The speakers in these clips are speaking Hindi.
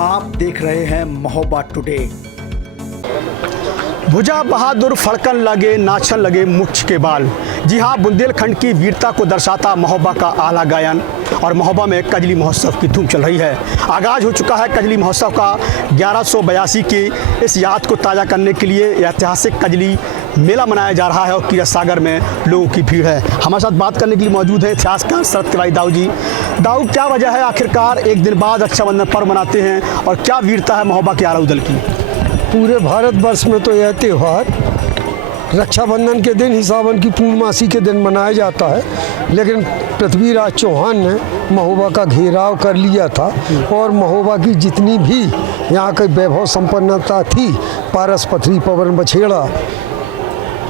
आप देख रहे हैं महोबा टुडे। भुजा बहादुर फड़कन लगे नाचन लगे मुछ के बाल। जी हाँ, बुंदेलखंड की वीरता को दर्शाता महोबा का आला गायन। और महोबा में कजली महोत्सव की धूम चल रही है। आगाज हो चुका है कजली महोत्सव का। 1182 की इस याद को ताज़ा करने के लिए ऐतिहासिक कजली मेला मनाया जा रहा है और कीरत सागर में लोगों की भीड़ है। हमारे साथ बात करने के लिए मौजूद है इतिहासकार शरद तिवारी दाऊ जी। दाऊ, क्या वजह है आखिरकार एक दिन बाद रक्षाबंधन पर्व मनाते हैं और क्या वीरता है महोबा के आला उदल की? पूरे भारतवर्ष में तो यह त्यौहार रक्षाबंधन के दिन ही सावन की पूर्णमासी के दिन मनाया जाता है, लेकिन पृथ्वीराज चौहान ने महोबा का घेराव कर लिया था और महोबा की जितनी भी यहाँ की वैभव संपन्नता थी, पारस पथरी पवन बछेड़ा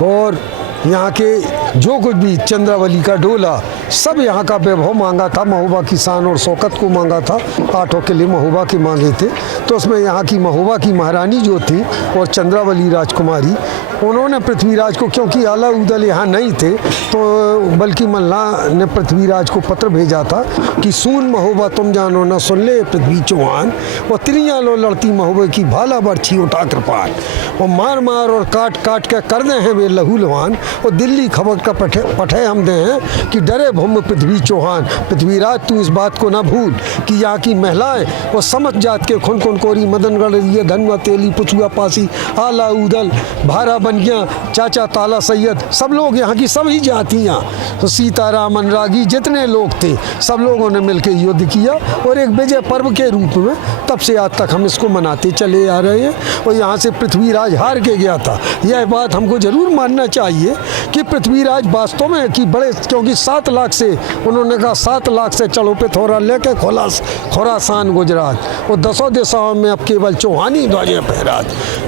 और यहाँ के जो कुछ भी चंद्रावली का डोला, सब यहाँ का वैभव मांगा था। महोबा की शान और शौकत को मांगा था। 8 किले महोबा के मांगे थे, तो उसमें यहाँ की महोबा की महारानी जो थी और चंद्रावली राजकुमारी, उन्होंने पृथ्वीराज को, क्योंकि आला उदल यहाँ नहीं थे, तो बल्कि मल्लाह ने पृथ्वीराज को पत्र भेजा था कि सुन महोबा तुम जानो न सुन ले पृथ्वी चौहान, और तिरियाँ लो लड़ती महोबे की भाला बरछी उठा कृपान, और मार मार और काट काट के कर दे हैं वे लहू लवान, और दिल्ली खबर का पठे हम दे हैं कि डरे भूम पृथ्वी चौहान। पृथ्वीराज तू इस बात को ना भूल कि यहाँ की महिलाएं और समझ जात के खुन खुन कोरी मदनगढ़ ये धनुआ तेली पुछुआ पासी आला उदल भारा बनिया चाचा ताला सैयद, सब लोग यहाँ की सभी जातियाँ, तो सीताराम अनुरागी जितने लोग थे, सब लोगों ने मिलकर युद्ध किया और एक विजय पर्व के रूप में तब से आज तक हम इसको मनाते चले आ रहे हैं। और यहाँ से पृथ्वीराज हार के गया था। यह बात हमको जरूर मानना चाहिए कि पृथ्वीराज वास्तव में कि बड़े, क्योंकि 7 लाख से उन्होंने कहा 7 लाख से चलो पे थोड़ा लेके खोरासान गुजरात और 10 दिशाओं में अब केवल चौहानी ध्वजें फहरात।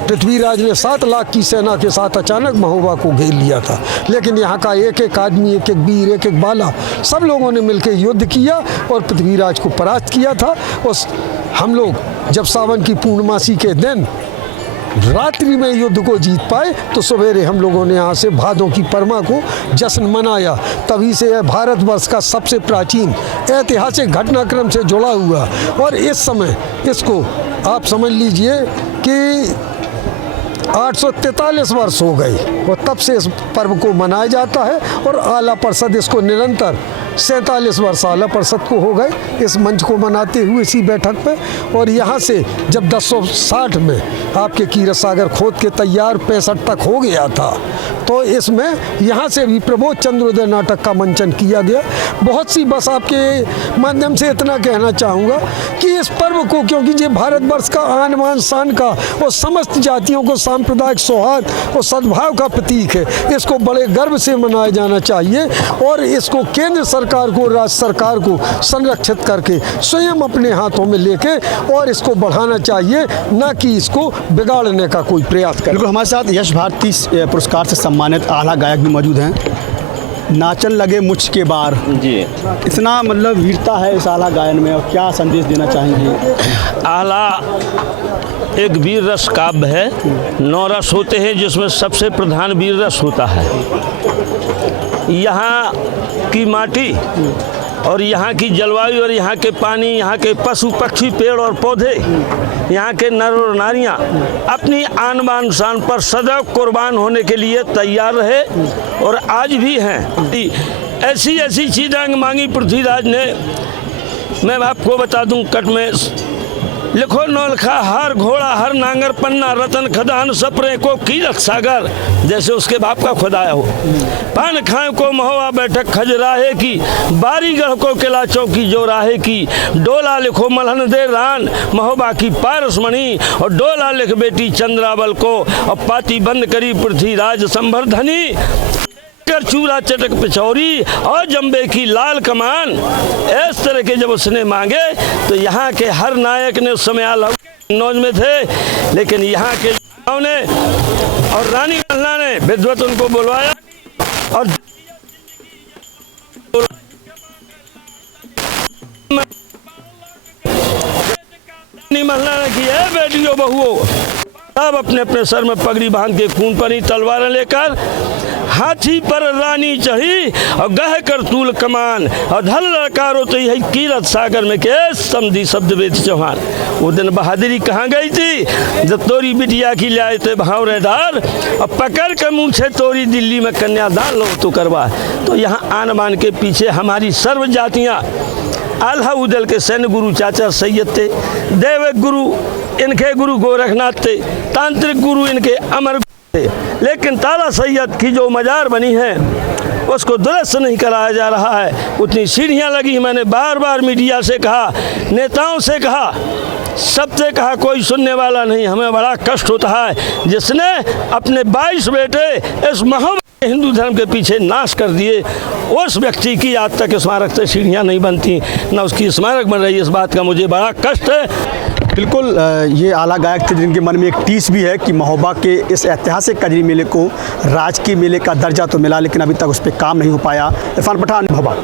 पृथ्वीराज ने 7 लाख की सेना के साथ अचानक महोबा को घेर लिया था, लेकिन यहाँ का एक एक आदमी, एक एक वीर, एक एक बाला, सब लोगों ने मिलकर युद्ध किया और पृथ्वीराज को परास्त किया था। और हम लोग जब सावन की पूर्णमासी के दिन रात्रि में युद्ध को जीत पाए, तो सवेरे हम लोगों ने यहाँ से भादों की परमा को जश्न मनाया। तभी से यह भारतवर्ष का सबसे प्राचीन ऐतिहासिक घटनाक्रम से जुड़ा हुआ, और इस समय इसको आप समझ लीजिए कि 843 वर्ष हो गए और तब से इस पर्व को मनाया जाता है। और आला परिषद इसको निरंतर 47 वर्ष आला परिषद को हो गए इस मंच को मनाते हुए इसी बैठक पे। और यहाँ से जब 1060 में आपके कीरत सागर खोद के तैयार 65 तक हो गया था, तो इसमें यहाँ से भी प्रबोध चंद्रोदय नाटक का मंचन किया गया। बहुत सी, बस आपके माध्यम से इतना कहना चाहूँगा कि इस पर्व को, क्योंकि ये भारतवर्ष का आन बान शान का और समस्त जातियों को सांप्रदायिक सौहार्द और सद्भाव का प्रतीक है, इसको बड़े गर्व से मनाया जाना चाहिए। और इसको केंद्र सरकार को, राज्य सरकार को संरक्षित करके स्वयं अपने हाथों में लेके और इसको बढ़ाना चाहिए, न कि इसको बिगाड़ने का कोई प्रयास करें। बिल्कुल, हमारे साथ यश भारती पुरस्कार से सम्मानित आला गायक भी मौजूद हैं। नाचन लगे मुझ के बार जी, इतना मतलब वीरता है इस आला गायन में, और क्या संदेश देना चाहेंगे? आला एक वीर रस काव्य है। 9 रस होते हैं, जिसमें सबसे प्रधान वीर रस होता है। यहाँ की माटी और यहाँ की जलवायु और यहाँ के पानी, यहाँ के पशु पक्षी, पेड़ और पौधे, यहाँ के नर और नारियाँ अपनी आन बान शान पर सदैव कुर्बान होने के लिए तैयार रहे और आज भी हैं। ऐसी ऐसी चीज़ें मांगी पृथ्वीराज ने, मैं आपको बता दूं, कट में लिखो नौलखा हर घोड़ा हर नांगर पन्ना रतन खदान सपरे को कीरत सागर, जैसे उसके बाप का खुदाया हो। पान खाए को महोबा बैठक खजराहे की, बारी गढ़ को किला चौकी जो राहे की, डोला लिखो मलहन दे रान महोबा की पारसमणि, और डोला लिख बेटी चंद्रावल को, और पाती बंद करी पृथ्वीराज संवर्धनी, कर चूरा चटक पिछौरी और जम्बे की लाल कमान। इस तरह के जब उसने मांगे तो यहाँ के हर नायक ने उस समय आला नौज में थे, लेकिन यहाँ के ने और रानी मल्ला ने विद्वत उनको बुलवाया और मल्ला ने की है बेटियों बहुओं, सब अपने अपने सर में पगड़ी बांध के खून पर ही तलवारें लेकर हाथी पर रानी चढ़ी और गह कर तूल कमान और धल लड़कारो तो यही कीरत सागर में के समझी शब्द वेद चौहान। वो दिन बहादुरी कहाँ गई थी जब तोरी बिटिया की लाए थे भावरेदार और पकड़ के मुँह से तोरी दिल्ली में कन्यादान लो तो करवा। तो यहाँ आन बान के पीछे हमारी सर्व जातियाँ आल्हा उदल के सैन्य गुरु चाचा सैयद थे, देवक गुरु इनके गुरु गोरखनाथ थे, तांत्रिक गुरु इनके अमर थे। लेकिन ताला सैयद की जो मजार बनी है उसको दुरुस्त नहीं कराया जा रहा है। उतनी सीढ़ियाँ लगी। मैंने बार बार मीडिया से कहा, नेताओं से कहा, सबसे कहा, कोई सुनने वाला नहीं। हमें बड़ा कष्ट होता है जिसने अपने 22 बेटे इस मोहब्बत हिंदू धर्म के पीछे नाश कर दिए, उस व्यक्ति की आज तक स्मारक से सीढ़ियाँ नहीं बनती, न उसकी स्मारक बन रही। इस बात का मुझे बड़ा कष्ट है। बिल्कुल ये आला गायक थे जिनके मन में एक टीस भी है कि महोबा के इस ऐतिहासिक कजरी मेले को राजकीय मेले का दर्जा तो मिला, लेकिन अभी तक उस पर काम नहीं हो पाया। इरफान पठान, महोबा।